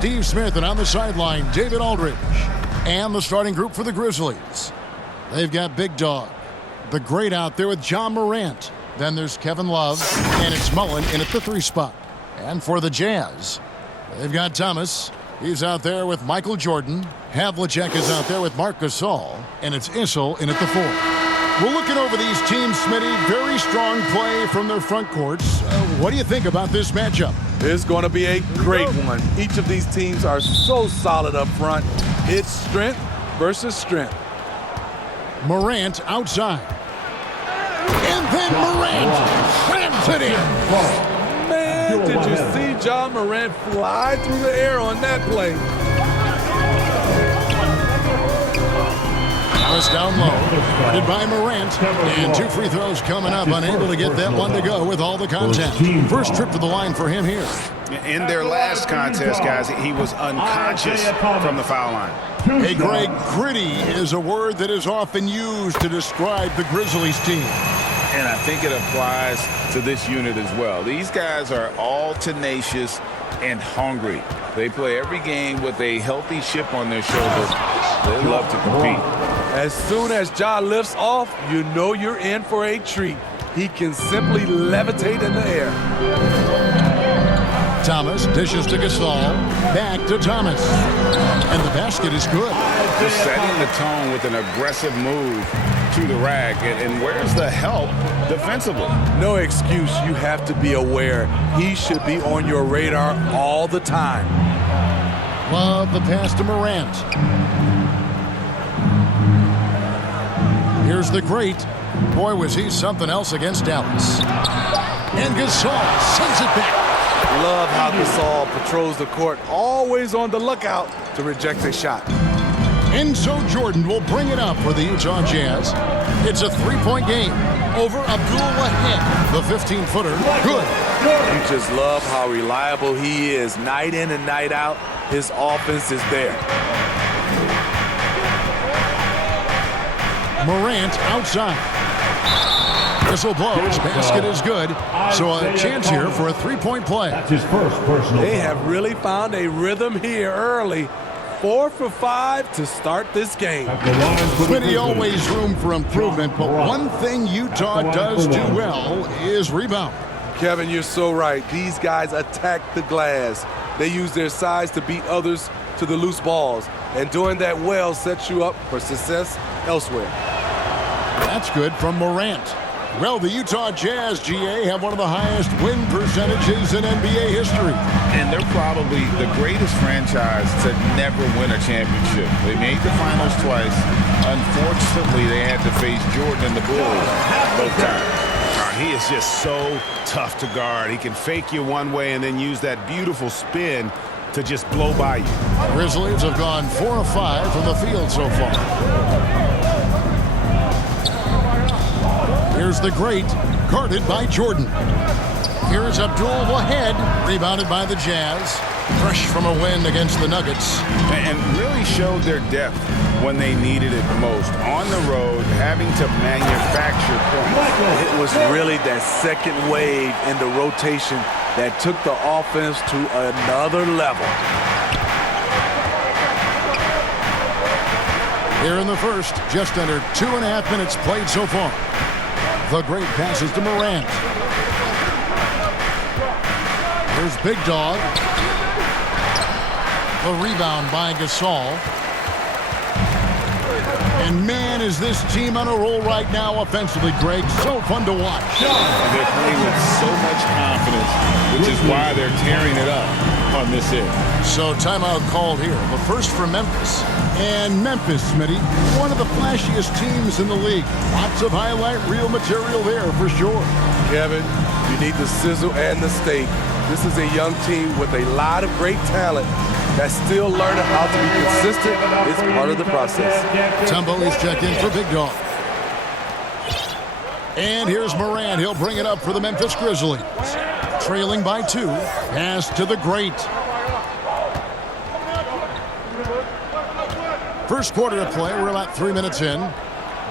Steve Smith, and on the sideline, David Aldridge. And the starting group for the Grizzlies. They've got Big Dog, the great out there with John Morant. Then there's Kevin Love, and it's Mullen in at the 3 spot. And for the Jazz, they've got Thomas. He's out there with Michael Jordan. Havlicek is out there with Marc Gasol, and it's Issel in at the 4. We're looking over these teams, Smitty. Very strong play from their front courts. What do you think about this matchup? It's going to be a great one. Each of these teams are so solid up front. It's strength versus strength. Morant outside. And then Morant slams it in. Man, did you see John Morant fly through the air on that play? Thomas down low, guarded by Morant, and 2 free throws coming up, unable to get that one to go with all the contact. First trip to the line for him here. In their last contest, guys, he was unconscious from the foul line. Hey, Greg, gritty is a word that is often used to describe the Grizzlies team. And I think it applies to this unit as well. These guys are all tenacious and hungry. They play every game with a healthy chip on their shoulders. They love to compete. As soon as Ja lifts off, you know you're in for a treat. He can simply levitate in the air. Thomas dishes to Gasol. Back to Thomas. And the basket is good. Just setting the tone with an aggressive move to the rack. And where's the help defensively? No excuse. You have to be aware. He should be on your radar all the time. Love the pass to Morant. Here's the great. Boy, was he something else against Dallas. And Gasol sends it back. Love how Gasol patrols the court, always on the lookout to reject a shot. Enzo Jordan will bring it up for the Utah Jazz. It's a 3-point game over Abdul Wahid. The 15-footer, good. You just love how reliable he is. Night in and night out, his offense is there. Morant outside. Whistle blows. Basket is good. So a chance here for a 3-point play. That's his first personal. They have really found a rhythm here early. 4 for 5 to start this game. Pretty always room for improvement, but one thing Utah does do well is rebound. Kevin, you're so right. These guys attack the glass. They use their size to beat others to the loose balls. And doing that well sets you up for success elsewhere. That's good from Morant. Well, the Utah Jazz, GA, have one of the highest win percentages in NBA history. And they're probably the greatest franchise to never win a championship. They made the finals twice. Unfortunately, they had to face Jordan and the Bulls both times. He is just so tough to guard. He can fake you one way and then use that beautiful spin to just blow by you. Grizzlies have gone 4 of 5 from the field so far. Here's the great, guarded by Jordan. Here's Abdul Wahid, rebounded by the Jazz. Fresh from a win against the Nuggets. And really showed their depth when they needed it most. On the road, having to manufacture points. It was really that second wave in the rotation that took the offense to another level. Here in the first, just under 2.5 minutes played so far. The great passes to Morant. Here's Big Dog. The rebound by Gasol. And man, is this team on a roll right now offensively, Greg. So fun to watch. They're playing with so much confidence, which is why they're tearing it up on this end. So timeout called here. The first for Memphis. And Memphis, Smitty, one of the flashiest teams in the league. Lots of highlight reel material there for sure. Kevin, you need the sizzle and the steak. This is a young team with a lot of great talent that's still learning how to be consistent. It's part of the process. Tumbo is checked in for Big Dog. And here's Morant. He'll bring it up for the Memphis Grizzlies. Trailing by 2. Pass to the great. First quarter of play. We're about 3 minutes in.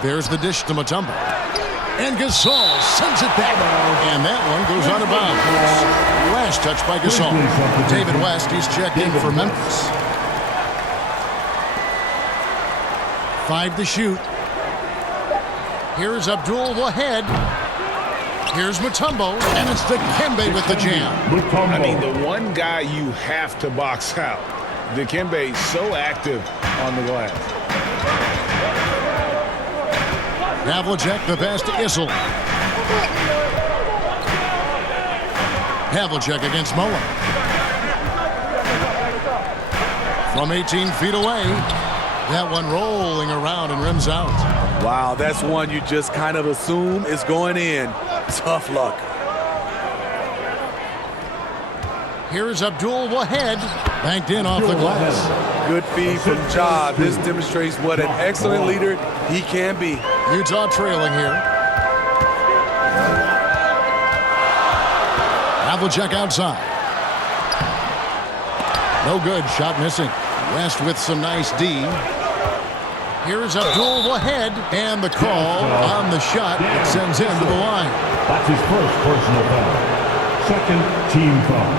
There's the dish to Mutombo. And Gasol sends it back. And that one goes out of bounds. Last touch by Gasol. David West, he's checked in for Memphis. 5 to shoot. Here's Abdul Wahed. Here's Mutombo, and it's Dikembe with the jam. I mean, the one guy you have to box out. Dikembe so active on the glass. Havlicek, the pass to Issel. Havlicek against Mullen. From 18 feet away. That one rolling around and rims out. Wow, that's one you just kind of assume is going in. Tough luck. Here's Abdul Wahed. Banked in off the glass. Good feed from Ja. This demonstrates what an excellent leader he can be. Utah trailing here. Havlicek outside. No good. Shot missing. West with some nice D. Here's Abdul Wahed, and the call on the shot. It sends him to the line. That's his first personal foul. Second team foul.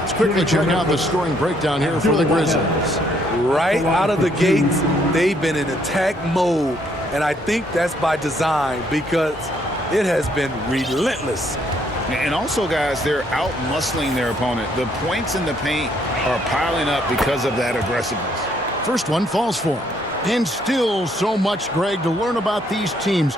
Let's quickly check out the scoring breakdown here for the Grizzlies. Right out of the gates, they've been in attack mode. And I think that's by design because it has been relentless. And also, guys, they're out-muscling their opponent. The points in the paint are piling up because of that aggressiveness. First one falls for him. And still so much, Greg, to learn about these teams.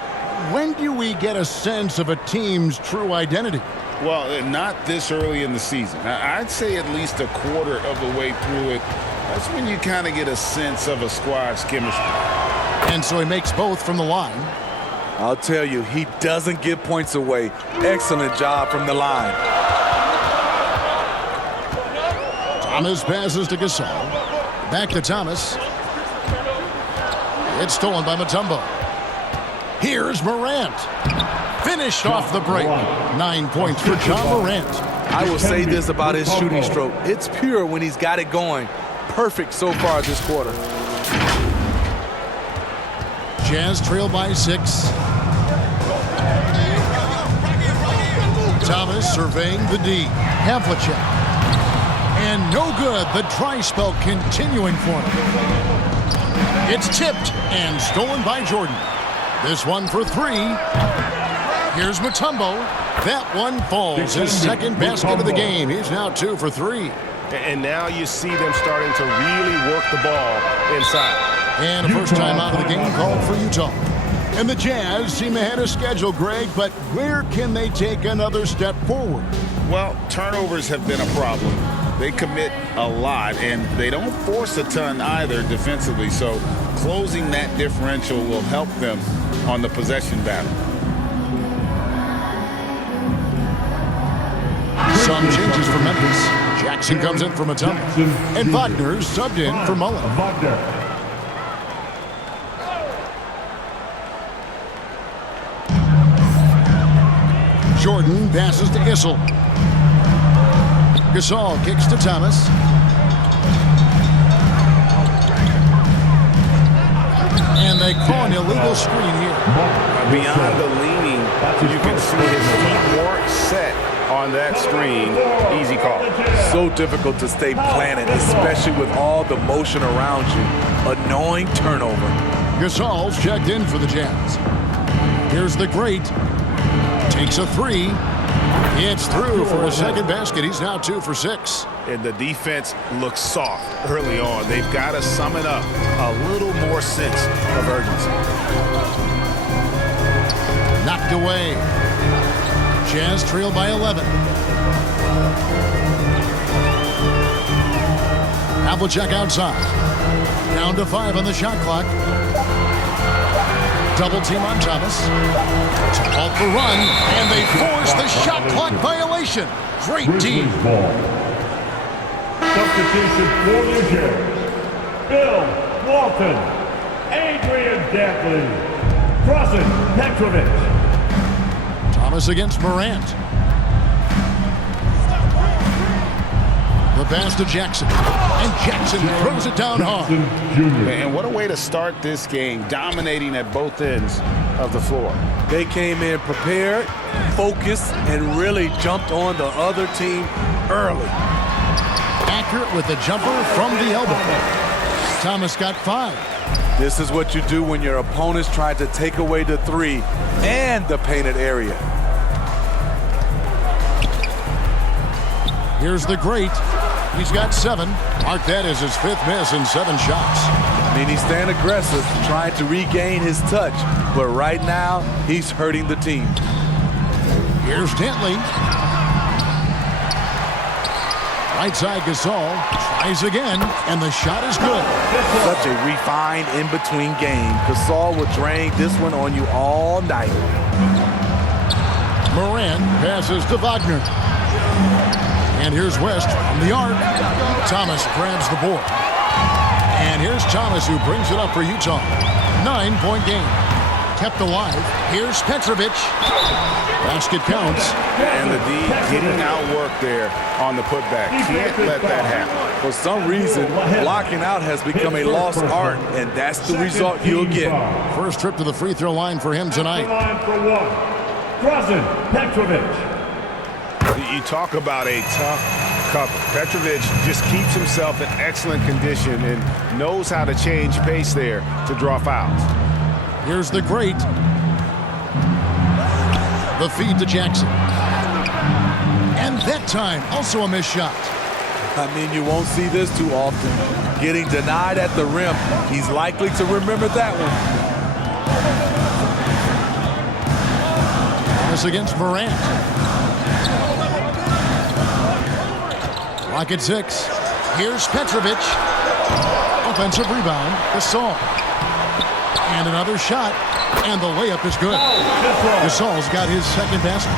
When do we get a sense of a team's true identity? Well, not this early in the season. I'd say at least a quarter of the way through it. That's when you kind of get a sense of a squad's chemistry. And so he makes both from the line. I'll tell you, he doesn't give points away. Excellent job from the line. Thomas passes to Gasol. Back to Thomas. It's stolen by Mutombo. Here's Morant. Finished off the break. 9 points for John Morant. I will say this about his shooting stroke. It's pure when he's got it going. Perfect so far this quarter. Jazz trail by 6. Thomas surveying the D. Havlicek. And no good. The dry spell continuing for him. It's tipped and stolen by Jordan. This one for 3. Here's Mutombo. That one falls. His second basket of the game. He's now 2 for 3. And now you see them starting to really work the ball inside. And a first time out of the game called for Utah. And the Jazz seem ahead of schedule, Greg, but where can they take another step forward? Well, turnovers have been a problem. They commit a lot, and they don't force a ton either defensively, so closing that differential will help them on the possession battle. Some changes for Memphis. Jackson comes in for Mutombo. And Wagner subbed in for Mullen. Jordan passes to Issel. Gasol kicks to Thomas. And they call an illegal screen here. Beyond the leaning, you can see his feet weren't set on that screen. Easy call. So difficult to stay planted, especially with all the motion around you. Annoying turnover. Gasol's checked in for the Jazz. Here's the great. Takes a 3. It's through for a second basket. He's now 2 for 6. And the defense looks soft early on. They've got to summon up a little more sense of urgency. Knocked away. Jazz trail by 11. Havlicek outside. Down to 5 on the shot clock. Double team on Thomas. To halt the run, and they force the shot clock violation. Great team. Substitution for the Jazz. Bill Walton, Adrian Dantley, Drazen Petrovic. Thomas against Morant. The pass to Jackson. And Jackson throws it down hard. And what a way to start this game, dominating at both ends of the floor. They came in prepared, focused, and really jumped on the other team early. Accurate with the jumper from the elbow. Thomas got 5. This is what you do when your opponents try to take away the 3 and the painted area. Here's the great. He's got 7. Mark that as his 5th miss in 7 shots. I mean, he's staying aggressive, trying to regain his touch. But right now, he's hurting the team. Here's Dantley. Right side Gasol. Tries again, and the shot is good. Such a refined in-between game. Gasol will drain this one on you all night. Morant passes to Wagner. And here's West from the arc. Thomas grabs the board. And here's Thomas who brings it up for Utah. 9-point game. Kept alive. Here's Petrovic. Basket counts. And the D getting outworked there on the putback. Can't let that happen. For some reason, blocking out has become a lost art, and that's the result you'll get. First trip to the free throw line for him tonight. Line for 1. Drazen Petrovic. You talk about a tough cover. Petrovic just keeps himself in excellent condition and knows how to change pace there to draw fouls. Here's the great. The feed to Jackson. And that time, also a missed shot. I mean, you won't see this too often. Getting denied at the rim, he's likely to remember that one. This against Morant. Clock at 6. Here's Petrovic. Offensive rebound. Gasol. And another shot. And the layup is good. Gasol's got his second basket.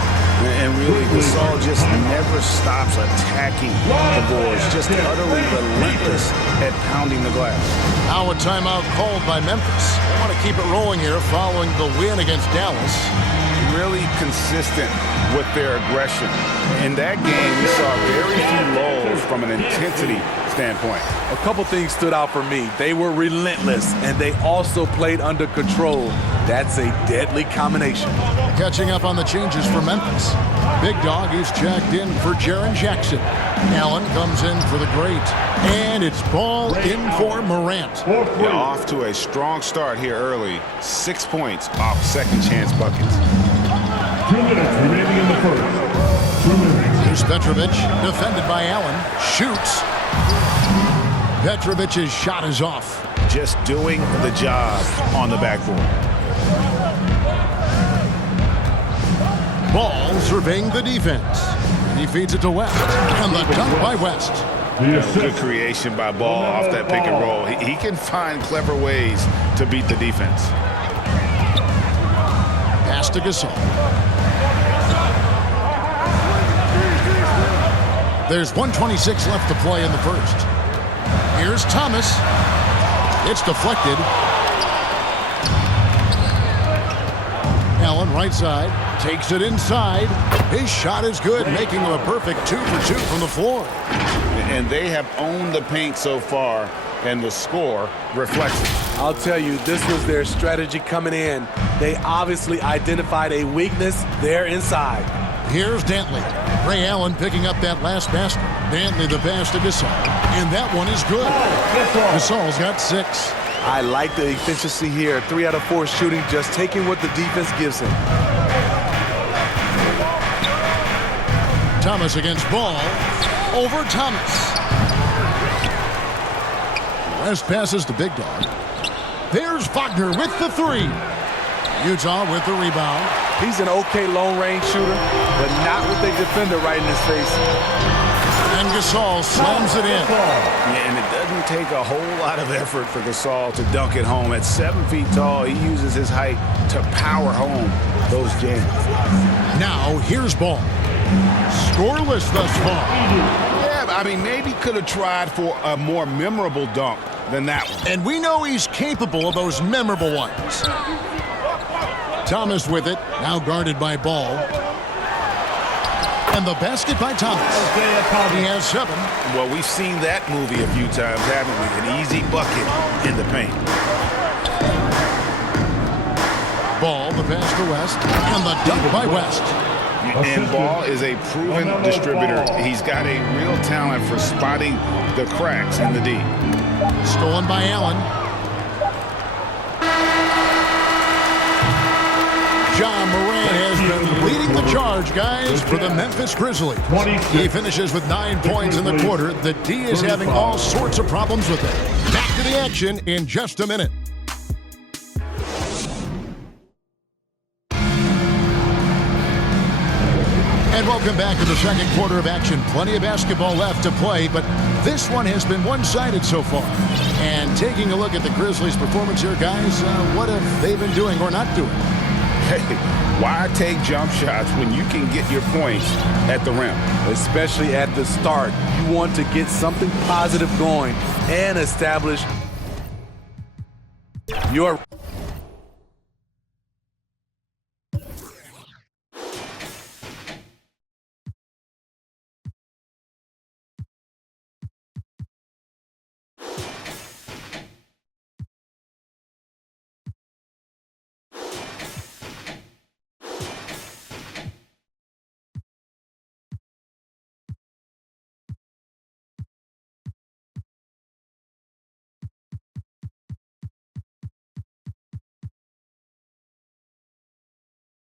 And really, Gasol just never stops attacking the boards. Just utterly relentless at pounding the glass. Now a timeout called by Memphis. They want to keep it rolling here following the win against Dallas. Really consistent with their aggression. In that game, we saw very few lulls from an intensity standpoint. A couple things stood out for me. They were relentless, and they also played under control. That's a deadly combination. Catching up on the changes for Memphis. Big Dog is jacked in for Jaren Jackson. Allen comes in for the great. And it's ball in for Morant. Yeah, off to a strong start here early. 6 points off second chance buckets. 2 minutes remaining in the first. 2 minutes. Here's Petrovic, defended by Allen. Shoots. Petrovic's shot is off. Just doing the job on the backboard. Ball surveying the defense. He feeds it to West. And the dunk by West. Good creation by Ball off that pick and roll. He can find clever ways to beat the defense. Pass to Gasol. There's 1:26 left to play in the first. Here's Thomas. It's deflected. Allen, right side, takes it inside. His shot is good, making him a perfect 2 for 2 from the floor. And they have owned the paint so far, and the score reflects it. I'll tell you, this was their strategy coming in. They obviously identified a weakness there inside. Here's Dantley. Ray Allen picking up that last basket. Dantley the pass to Gasol. And that one is good. Gasol's got 6. I like the efficiency here. 3 out of 4 shooting, just taking what the defense gives him. Thomas against Ball. Over Thomas. West passes to Big Dog. There's Wagner with the 3. Utah with the rebound. He's an okay long-range shooter, but not with a defender right in his face. And Gasol slams it in. Yeah, and it doesn't take a whole lot of effort for Gasol to dunk it home. At 7 feet tall, he uses his height to power home those jams. Now, here's Ball. Scoreless thus far. Yeah, I mean, maybe could have tried for a more memorable dunk than that one. And we know he's capable of those memorable ones. Thomas with it, now guarded by Ball. And the basket by Thomas. He has 7. Well, we've seen that movie a few times, haven't we? An easy bucket in the paint. Ball, the pass to West, and the dunk by West. And Ball is a proven distributor. He's got a real talent for spotting the cracks in the D. Stolen by Allen. John Morant has been leading the charge, guys, for the Memphis Grizzlies. He finishes with 9 points in the quarter. The D is having all sorts of problems with it. Back to the action in just a minute. And welcome back to the second quarter of action. Plenty of basketball left to play, but this one has been one-sided so far. And taking a look at the Grizzlies' performance here, guys, what have they been doing or not doing? Hey, why take jump shots when you can get your points at the rim? Especially at the start. You want to get something positive going and establish your